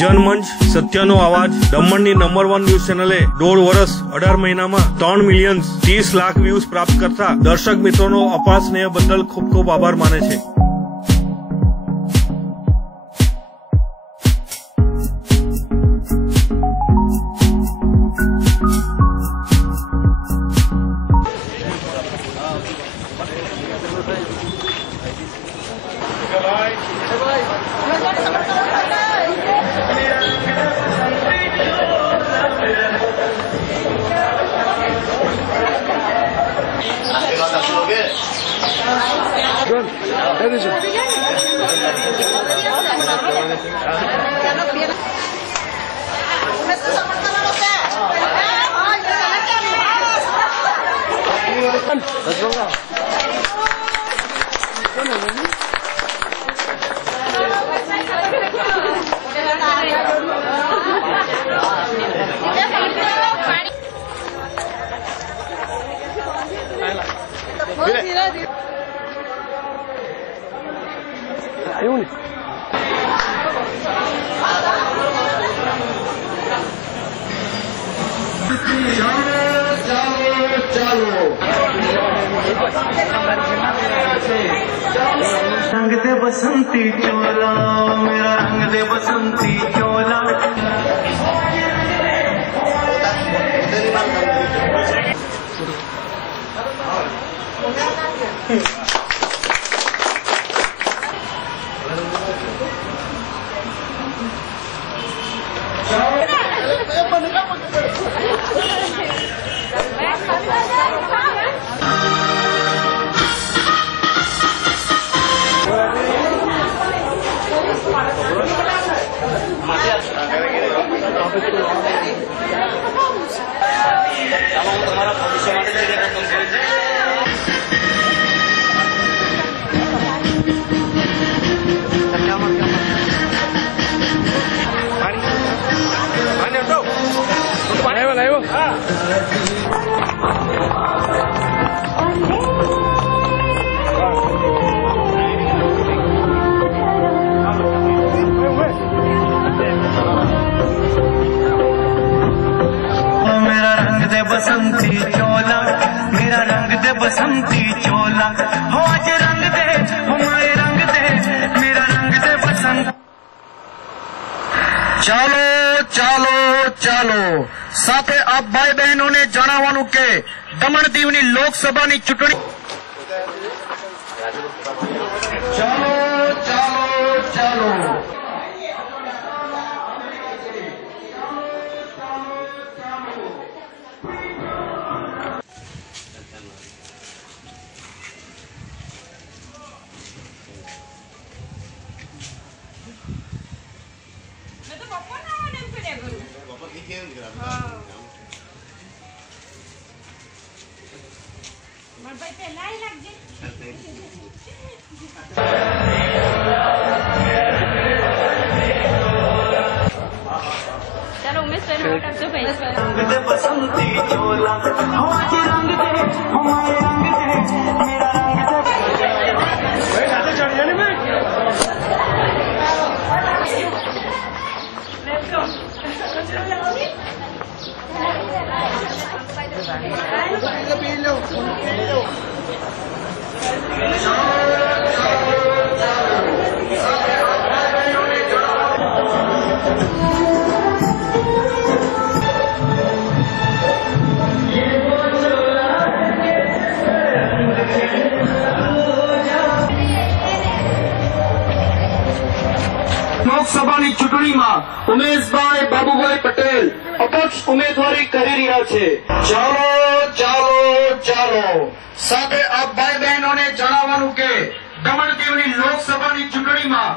જનમંચ સત્યનો અવાજ દમણની નંબર વન ન્યૂઝ ચેનલે દોઢ વર્ષ, અઢાર મહિનામાં ત્રણ મિલિયન ત્રીસ લાખ વ્યૂઝ પ્રાપ્ત કરતા દર્શક મિત્રોનો અપાર સ્નેહ બદલ ખૂબ ખૂબ આભાર માને છે. 我知道。दे बसंती चोला मेरा रंग दे बसंती चोला मेरा ਬਸੰਤੀ ਚੋਲਾ ਮੇਰਾ ਰੰਗ ਦੇ ਬਸੰਤੀ ਚੋਲਾ ਹੋ ਅੱਜ ਰੰਗ ਦੇ ਹਮਾਰੇ ਰੰਗ ਦੇ ਮੇਰਾ ਰੰਗ ਦੇ ਬਸੰਤ ચાલો ચાલો ચાલો સાથે આપ ભાઈ બહેનોને જણાવવાનું કે દમણ દીવની લોકસભાની ચૂંટણી વોટ આપજો લોકસભાની ચૂંટણીમાં ઉમેશભાઈ બાબુભાઈ પટેલ અપક્ષ ઉમેદવારી કરી રહ્યા છે. ચાલો ચાલો ચાલો. સાથે આ ભાઈ બહેનોને જણાવવાનું કે દમણદેવની લોકસભાની ચૂંટણીમાં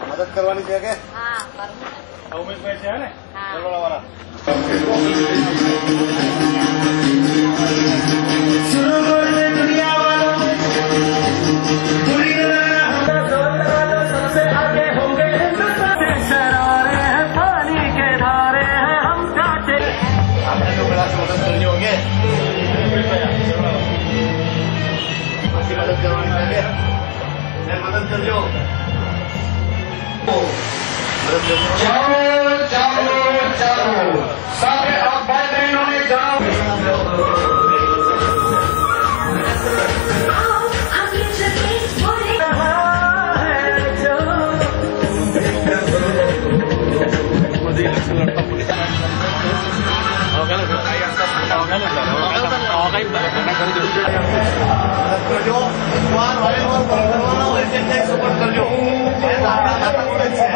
મદદ કરવાની છે કે? હા ઉમેશભાઈ છે ને? ચલવાળા વાળા આપણે તો પેલા મદદ કરજો કરજો એકવાર વાયર વાર ફોન કરવાનો હોય એટલે સપોર્ટ કરજો છે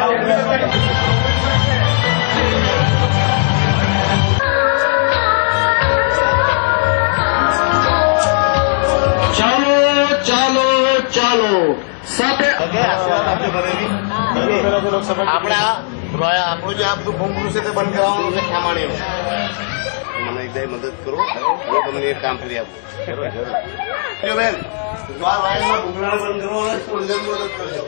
આપણે રોયા આપણું જે આ બધું ભૂંગળું છે તે બંધ કરાવવાનું છે ખામાણીનું મને એક દાય મદદ કરો. હું તમને એક કામ કરી આપું. જો બેન જો આ વાયરમાં ભૂંગળા બંધ કરવાનો તો જલ્દી મદદ કરજો.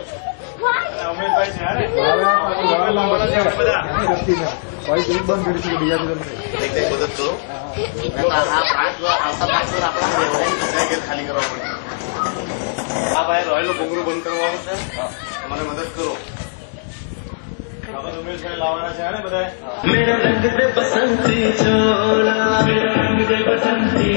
ખાલી કરવા પડે. આ ભાઈ રોયલનું ભૂંગળું બંધ કરવાનું છે? મને મદદ કરો. મેરા રંગ દે બસંતી ચોલા. મેરા રંગ દે બસંતી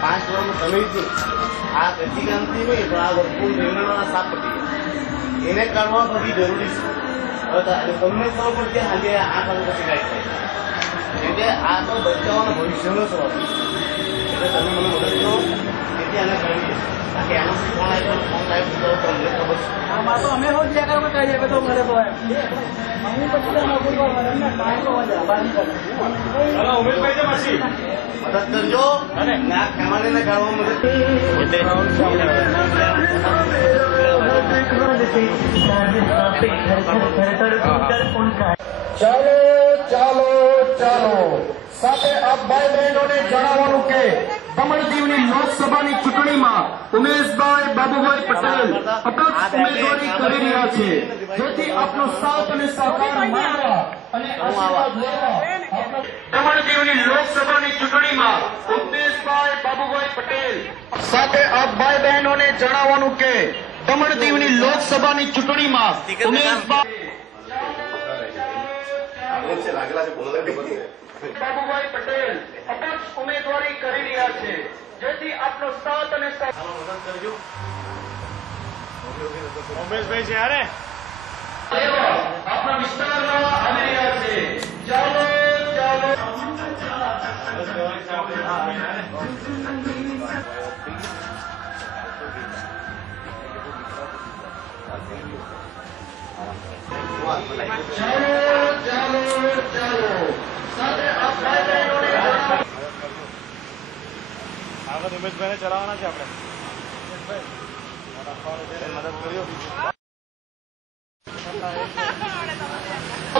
પાંચ વર્ષમાં તમે જ આ પ્રતિક્રાંતિ નહીં તો આ વર્ગુલ નિર્માણવાળા સાપ પટી એને કાઢવા બધી જરૂરી છે. તમને ખબર પડશે આજે આ કામ પછી કાંઈ થાય એટલે આ તો બચ્ચાઓના ભવિષ્યનો સવાલ છે. એટલે તમે મને મદદ કરો તેથી આને કરીએ બાકી આનો ફોન આવ્યો? ફોન આવ્યો તો તમને ખબર છે. અમે કરવા કહીએ કે તો મને તો અમે પછી તો નોકરી પર મળે કાંઈ તો મજા બારી કરે. મદદ કરજો. અને? આ ખેમાડીને કાઢવા મદદ ચાલો ચાલો ચાલો. સાથે આ ભાઈ બહેનોને જણાવવાનું કે દમણદીવની લોકસભાની ચૂંટણીમાં ઉમેશભાઈ બાબુભાઈ પટેલ અપક્ષ ઉમેદવારી કરી રહ્યા છે. જેથી આપનો સાથ અને સહકાર માનવા અને આશીર્વાદ લેવા દમણદીવની લોકસભાની ચૂંટણીમાં ઉમેશભાઈ બાબુભાઈ પટેલ. સાથે આ ભાઈ બહેનોને જણાવવાનું કે દમણદીવની લોકસભાની ચૂંટણીમાં ઉમેશભાઈ બાબુભાઈ પટેલ અપક્ષ ઉમેદવારી કરી રહ્યા છે. જેથી આપનો સાથ અને ઉમેશભાઈ છે અરે આપણા વિસ્તારમાં આવી રહ્યા છે. ચાલો ચાલો. ચાલો ચાલો ચાલો સાથે આ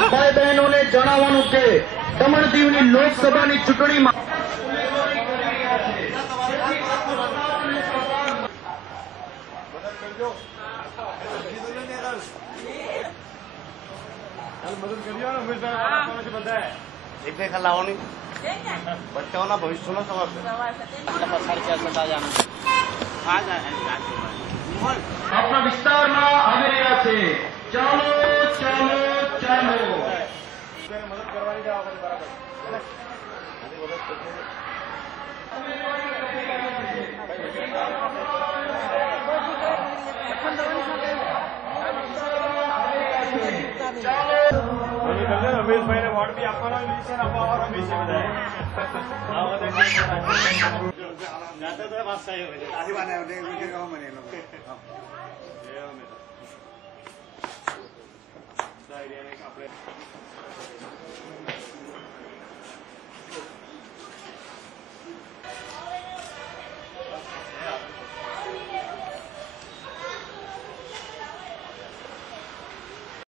ભાઈ બહેનોને જણાવવાનું કે દમણદીવની લોકસભાની ચૂંટણીમાં એક બે ખાલી લાવવાની બચ્ચાઓના ભવિષ્યનો સવાલ છે. આપણા વિસ્તારમાં આવી રહ્યા છે. ચાલો ચાલો ચાલો. રમેશભાઈને વોટ બી આપવાનો છે ને અપાવવાનો બી છે મને એ લોકો. હા. આપણે